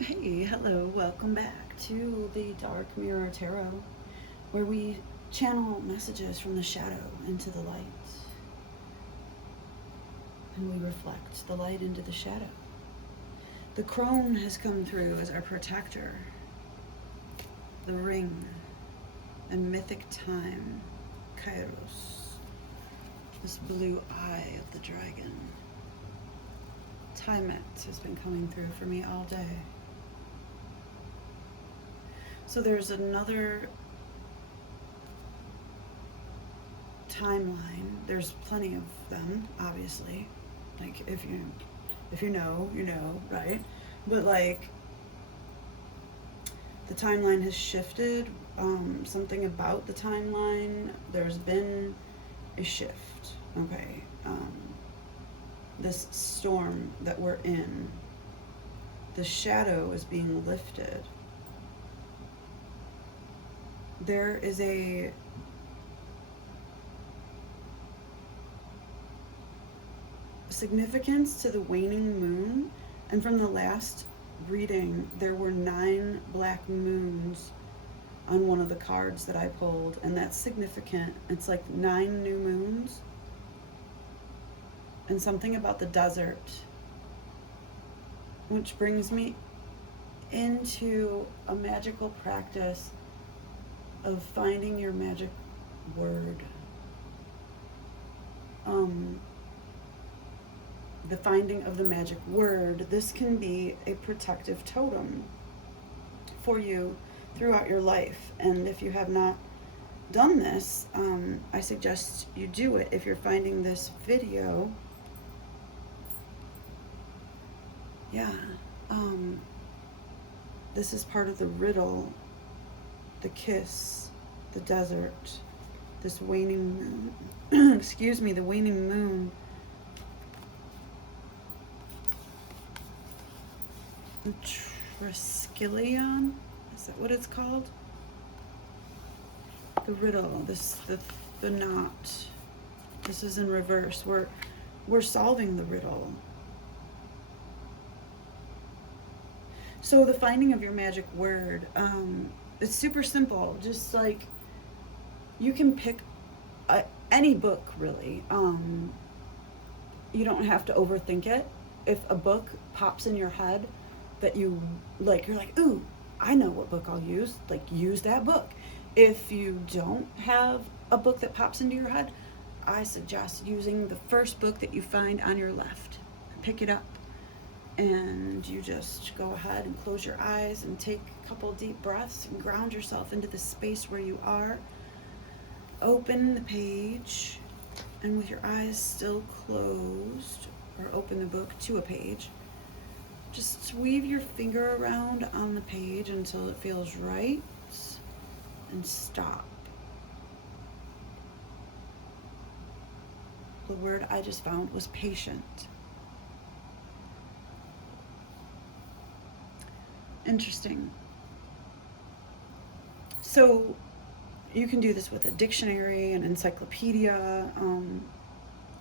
Hey, hello, welcome back to the Dark Mirror Tarot, where we channel messages from the shadow into the light, and we reflect the light into the shadow. The crone has come through as our protector, the ring, and mythic time, Kairos, this blue eye of the dragon. Timet has been coming through for me all day. So there's another timeline. There's plenty of them, obviously. Like if you know, you know, right? But like the timeline has shifted. Something about the timeline. There's been a shift. Okay. This storm that we're in. The shadow is being lifted. There is a significance to the waning moon, and from the last reading, there were 9 black moons on one of the cards that I pulled, and that's significant. It's like 9 new moons, and something about the desert, which brings me into a magical practice of finding your magic word. The finding of the magic word. This can be a protective totem for you throughout your life. And if you have not done this, I suggest you do it. If you're finding this video, yeah, this is part of the riddle, the kiss, the desert, this waning moon, excuse me, the waning moon. Triskelion, is that what it's called? The riddle, the knot. This is in reverse. We're solving the riddle. So the finding of your magic word, it's super simple. Just like you can pick any book, really. You don't have to overthink it. If a book pops in your head that you like, you're like, ooh, I know what book I'll use. Like, use that book. If you don't have a book that pops into your head, I suggest using the first book that you find on your left. Pick it up, and you just go ahead and close your eyes and take a couple deep breaths and ground yourself into the space where you are. Open the page, and with your eyes still closed, or open the book to a page, just weave your finger around on the page until it feels right, and stop. The word I just found was patient. Interesting. So you can do this with a dictionary, an encyclopedia.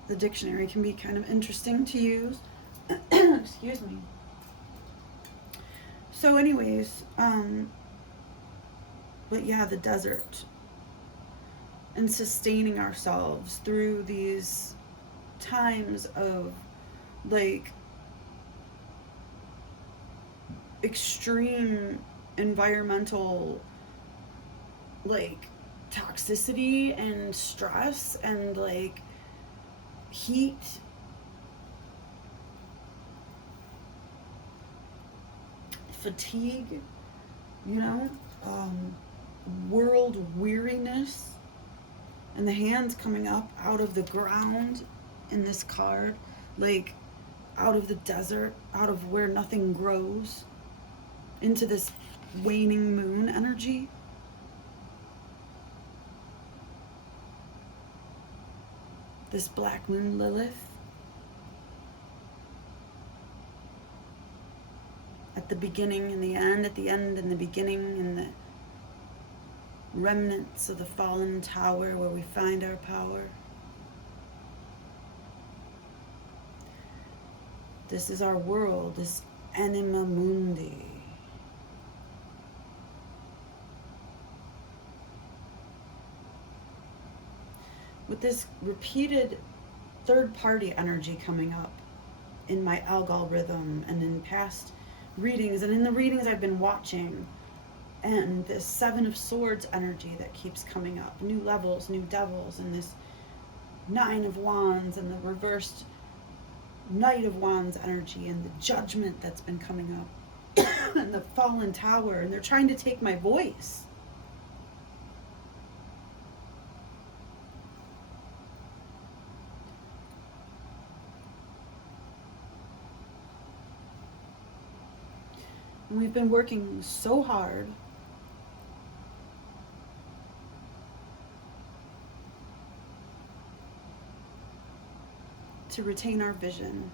The dictionary can be kind of interesting to use. Excuse me. So anyways, but yeah, the desert, and sustaining ourselves through these times of like extreme environmental like toxicity and stress and like heat, fatigue, you know, world weariness, and the hands coming up out of the ground in this card, like out of the desert, out of where nothing grows, into this waning moon energy. This black moon Lilith. At the beginning and the end, at the end and the beginning, and the remnants of the fallen tower where we find our power. This is our world, this anima mundi. with this repeated third party energy coming up in my algorithm and in past readings and in the readings I've been watching, and this Seven of Swords energy that keeps coming up, new levels, new devils, and this Nine of Wands and the reversed Knight of Wands energy and the judgment that's been coming up and the fallen tower, and they're trying to take my voice. And we've been working so hard to retain our vision,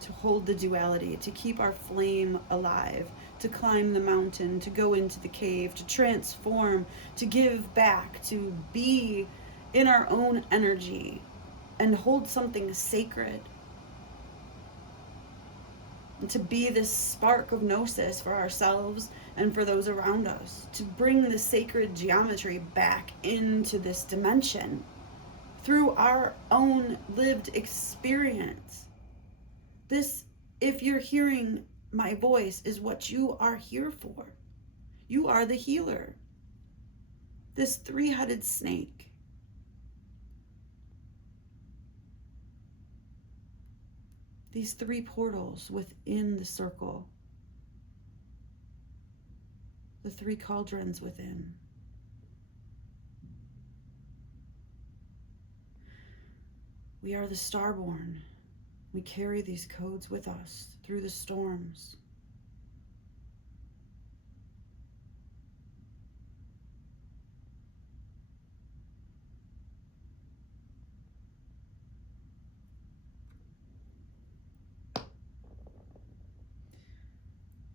to hold the duality, to keep our flame alive, to climb the mountain, to go into the cave, to transform, to give back, to be in our own energy and hold something sacred. And to be this spark of gnosis for ourselves and for those around us, to bring the sacred geometry back into this dimension through our own lived experience. This, if you're hearing my voice, is what you are here for. You are the healer. This three-headed snake. These three portals within the circle. The three cauldrons within. We are the starborn. We carry these codes with us through the storms.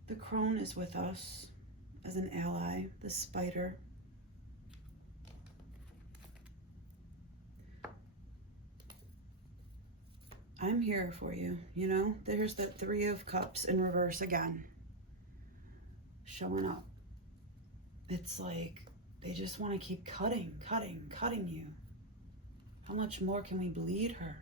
The crone is with us as an ally, the spider. I'm here for you, you know? There's that Three of Cups in reverse again, showing up. It's like they just want to keep cutting you. How much more can we bleed her?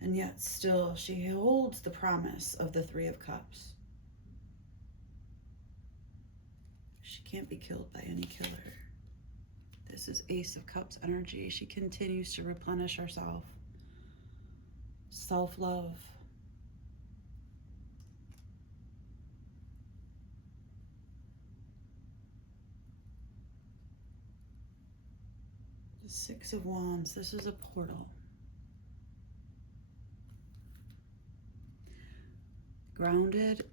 And yet still she holds the promise of the Three of Cups. She can't be killed by any killer. This is Ace of Cups energy. She continues to replenish herself. Self-love. The Six of Wands. This is a portal. Grounded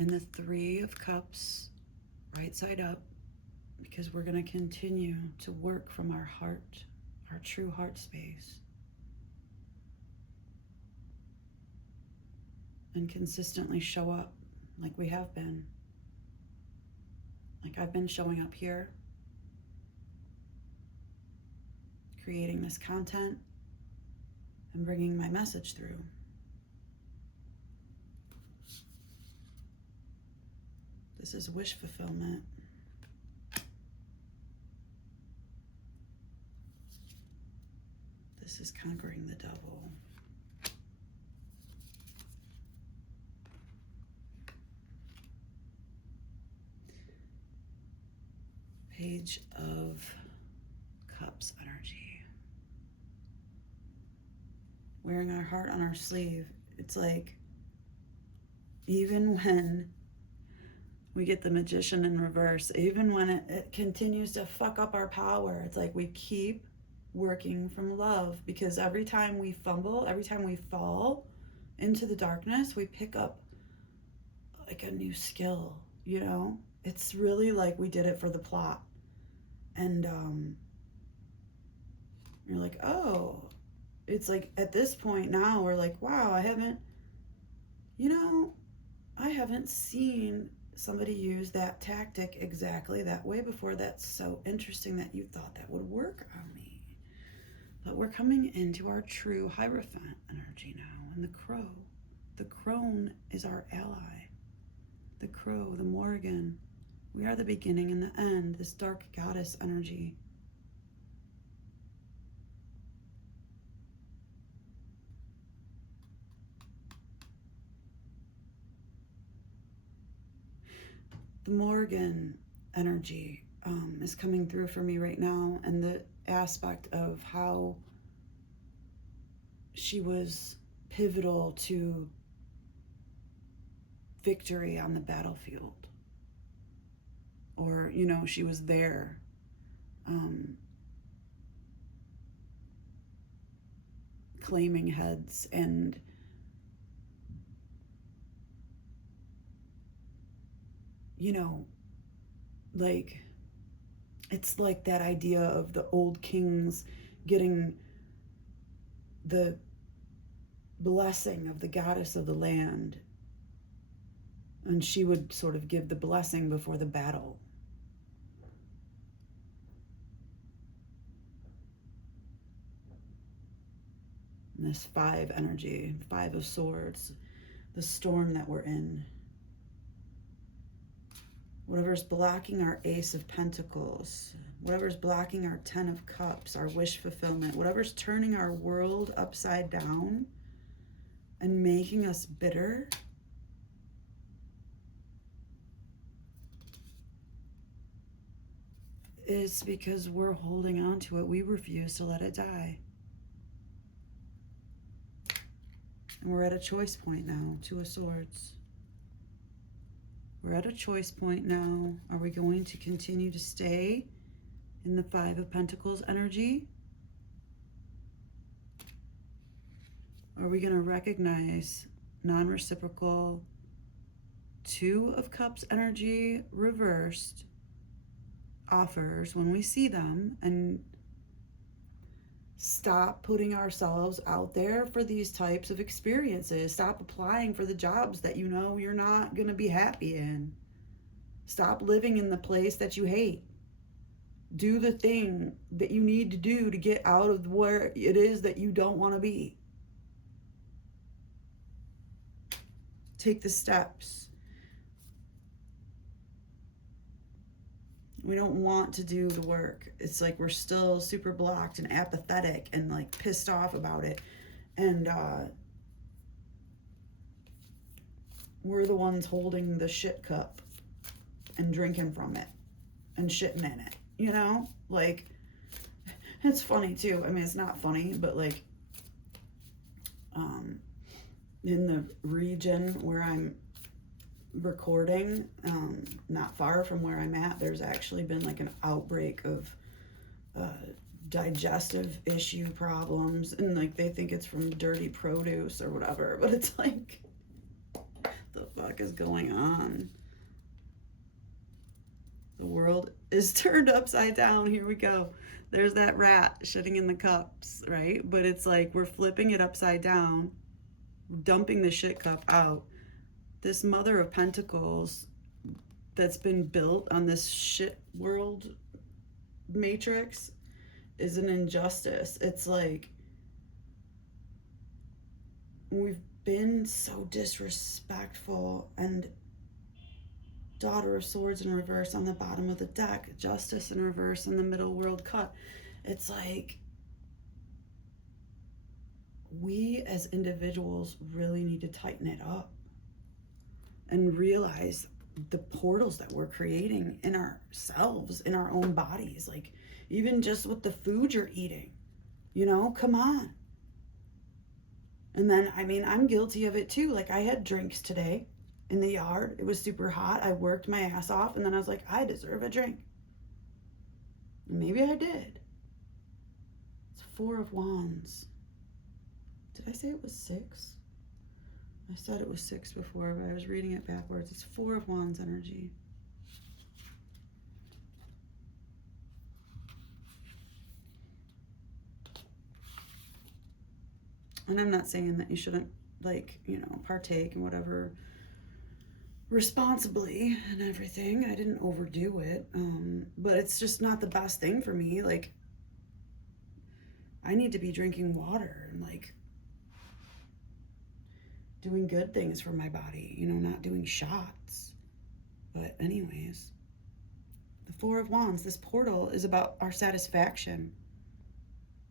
in the Three of Cups, right side up, because we're going to continue to work from our heart, our true heart space, and consistently show up like we have been. Like I've been showing up here, creating this content and bringing my message through. This is wish fulfillment. This is conquering the devil. Page of Cups energy. Wearing our heart on our sleeve. It's like, even when we get the Magician in reverse, even when it continues to fuck up our power, it's like we keep working from love, because every time we fumble, every time we fall into the darkness, we pick up like a new skill, you know? It's really like we did it for the plot. And you're like, oh, it's like at this point now we're like, wow, I haven't seen somebody use that tactic exactly that way before. That's so interesting that you thought that would work on me. But we're coming into our true Hierophant energy now. And the crow. The crone is our ally. The crow, the Morrigan. We are the beginning and the end. This dark goddess energy. The Morrigan energy is coming through for me right now, and the aspect of how she was pivotal to victory on the battlefield. Or, you know, she was there. Claiming heads and you know, like, it's like that idea of the old kings getting the blessing of the goddess of the land, and she would sort of give the blessing before the battle. And this 5 energy, 5 of swords, the storm that we're in. Whatever's blocking our Ace of Pentacles, whatever's blocking our 10 of Cups, our wish fulfillment, whatever's turning our world upside down and making us bitter, is because we're holding on to it. We refuse to let it die. And we're at a choice point now, 2 of Swords. We're at a choice point now. Are we going to continue to stay in the 5 of Pentacles energy? Are we going to recognize non-reciprocal 2 of Cups energy reversed offers when we see them, and stop putting ourselves out there for these types of experiences? Stop applying for the jobs that you know you're not going to be happy in. Stop living in the place that you hate. Do the thing that you need to do to get out of where it is that you don't want to be. Take the steps. We don't want to do the work. It's like we're still super blocked and apathetic and like pissed off about it. And we're the ones holding the shit cup and drinking from it and shitting in it, you know? Like, it's funny too. I mean, it's not funny, but like, in the region where I'm recording, not far from where I'm at, there's actually been like an outbreak of digestive issue problems, and like they think it's from dirty produce or whatever, but it's like, the fuck is going on? The world is turned upside down. Here we go. There's that rat shitting in the cups, right? But it's like we're flipping it upside down, dumping the shit cup out. This Mother of Pentacles that's been built on this shit world matrix is an injustice. It's like we've been so disrespectful, and Daughter of Swords in reverse on the bottom of the deck, Justice in reverse in the middle, World cut. It's like we as individuals really need to tighten it up and realize the portals that we're creating in ourselves, in our own bodies. Like, even just with the food you're eating, you know, come on. And then, I mean, I'm guilty of it too. Like, I had drinks today in the yard. It was super hot. I worked my ass off, and then I was like, I deserve a drink. And maybe I did. It's 4 of Wands. Did I say it was 6? I said it was 6 before, but I was reading it backwards. It's 4 of Wands energy. And I'm not saying that you shouldn't, like, you know, partake in whatever responsibly and everything. I didn't overdo it. But it's just not the best thing for me. Like, I need to be drinking water and like doing good things for my body, you know, not doing shots. But, anyways, the Four of Wands, this portal is about our satisfaction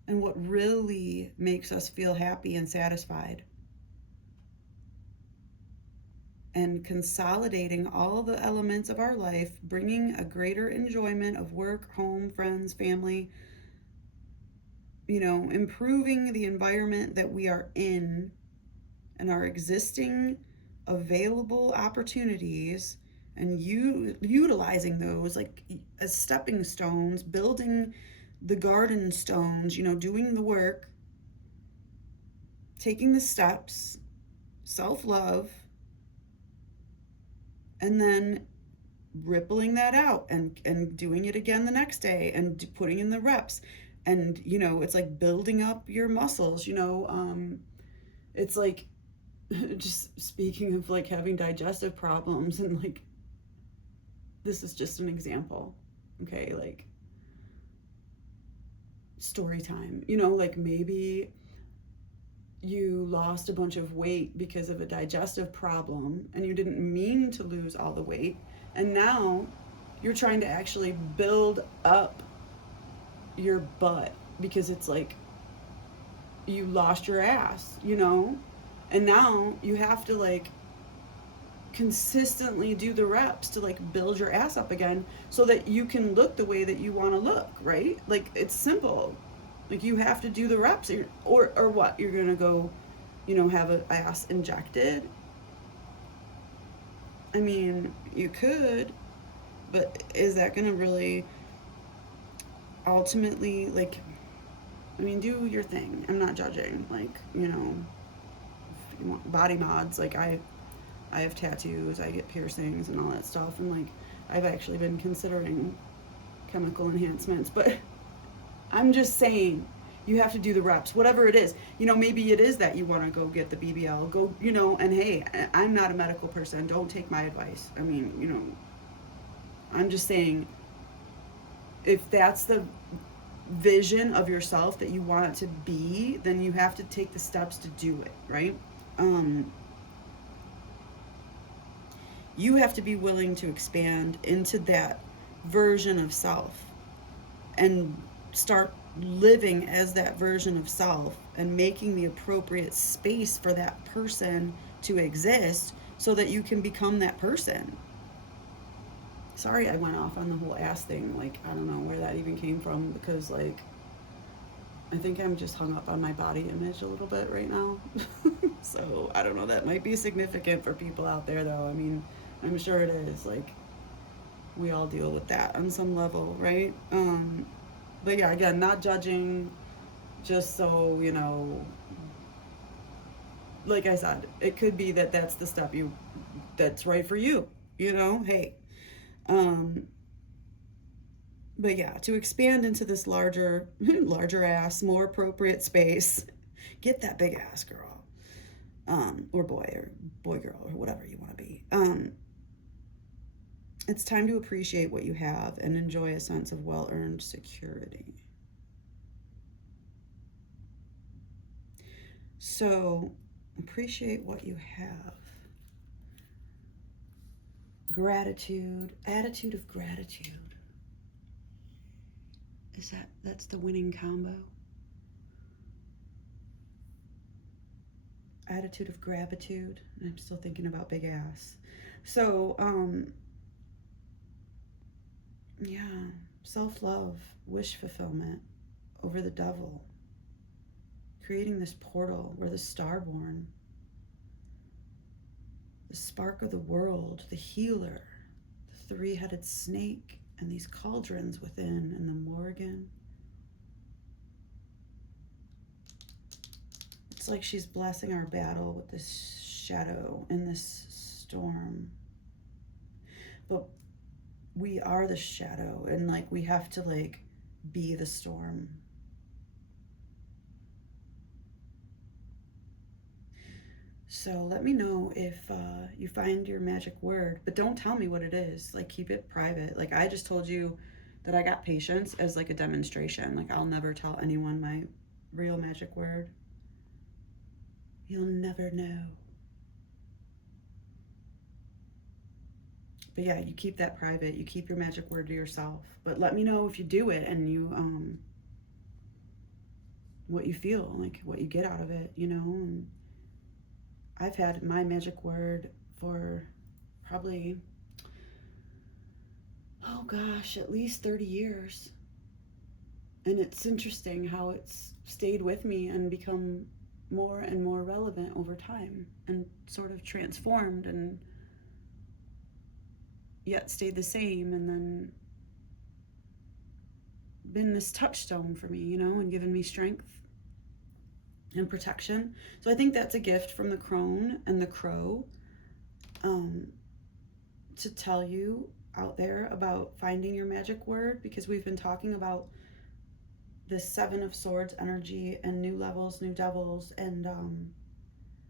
and what really makes us feel happy and satisfied. And consolidating all the elements of our life, bringing a greater enjoyment of work, home, friends, family, you know, improving the environment that we are in and our existing available opportunities, and utilizing those like as stepping stones, building the garden stones, you know, doing the work, taking the steps, self-love, and then rippling that out and doing it again the next day and putting in the reps. And you know, it's like building up your muscles, you know. It's like just speaking of like having digestive problems, and like this is just an example, okay, like story time, you know, like maybe you lost a bunch of weight because of a digestive problem and you didn't mean to lose all the weight, and now you're trying to actually build up your butt because it's like you lost your ass, you know, and now you have to like consistently do the reps to like build your ass up again so that you can look the way that you want to look, right? Like it's simple. Like you have to do the reps, or what? You're gonna go, you know, have an ass injected? I mean, you could, but is that gonna really ultimately like? I mean, do your thing. I'm not judging. Like, you know, if you want body mods, like I have tattoos, I get piercings and all that stuff, and like I've actually been considering chemical enhancements, but I'm just saying you have to do the reps, whatever it is. You know, maybe it is that you want to go get the BBL, go, you know, and hey, I'm not a medical person. Don't take my advice. I mean, you know, I'm just saying if that's the vision of yourself that you want it to be, then you have to take the steps to do it, right? You have to be willing to expand into that version of self and start living as that version of self and making the appropriate space for that person to exist so that you can become that person. Sorry, I went off on the whole ass thing. Like, I don't know where that even came from, because like I think I'm just hung up on my body image a little bit right now. So I don't know, that might be significant for people out there though. I mean, I'm sure it is. Like, we all deal with that on some level, right? But yeah, again, not judging, just so, you know, like I said, it could be that that's the step that's right for you, you know, hey. But yeah, to expand into this larger, larger ass, more appropriate space, get that big ass girl, or boy girl, or whatever you want to be. It's time to appreciate what you have and enjoy a sense of well-earned security. So, appreciate what you have. Gratitude, attitude of gratitude. That's the winning combo? Attitude of gratitude. I'm still thinking about big ass. So, yeah, self-love, wish fulfillment over the devil, creating this portal where the starborn, the spark of the world, the healer, the three-headed snake, and these cauldrons within, and the Morgan. It's like she's blessing our battle with this shadow in this storm. But we are the shadow, and like we have to like be the storm. So let me know if you find your magic word, but don't tell me what it is. Like, keep it private. Like, I just told you that I got patience as like a demonstration. Like, I'll never tell anyone my real magic word? You'll never know. But yeah, you keep that private. You keep your magic word to yourself. But let me know if you do it and you what you feel, like what you get out of it, you know. And I've had my magic word for probably, oh gosh, at least 30 years. And it's interesting how it's stayed with me and become more and more relevant over time and sort of transformed and yet stayed the same, and then been this touchstone for me, you know, and given me strength and protection. So I think that's a gift from the crone and the crow, to tell you out there about finding your magic word, because we've been talking about the Seven of Swords energy and new levels, new devils, and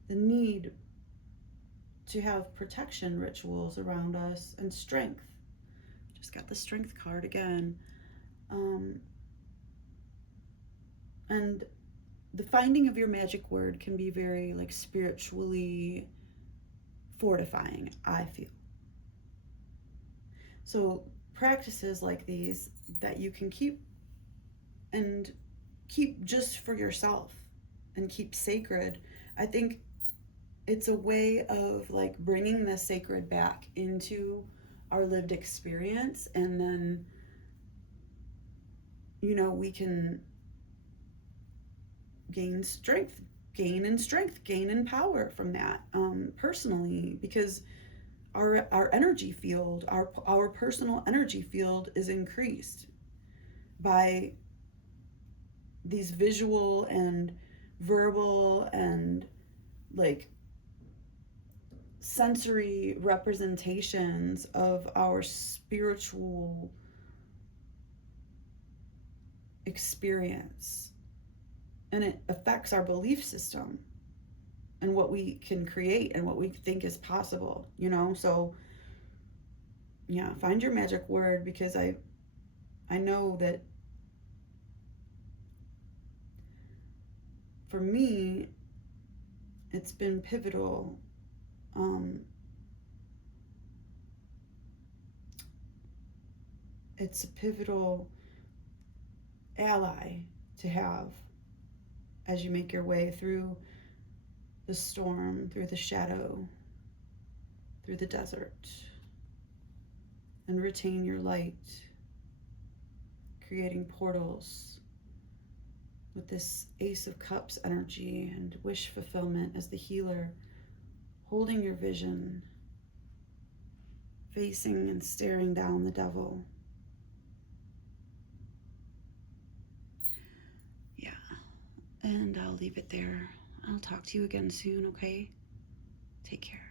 the need to have protection rituals around us and strength. Just got the strength card again. And the finding of your magic word can be very like spiritually fortifying, I feel. So practices like these that you can keep and keep just for yourself and keep sacred, I think it's a way of like bringing the sacred back into our lived experience, and then, you know, we can gain strength, gain in strength, gain in power from that, personally, because our energy field, our personal energy field is increased by these visual and verbal and like sensory representations of our spiritual experience, and it affects our belief system and what we can create and what we think is possible, you know. So yeah, find your magic word, because I know that for me it's been pivotal. It's a pivotal ally to have as you make your way through the storm, through the shadow, through the desert, and retain your light, creating portals with this Ace of Cups energy and wish fulfillment as the healer, holding your vision, facing and staring down the devil. Yeah, and I'll leave it there. I'll talk to you again soon, okay? Take care.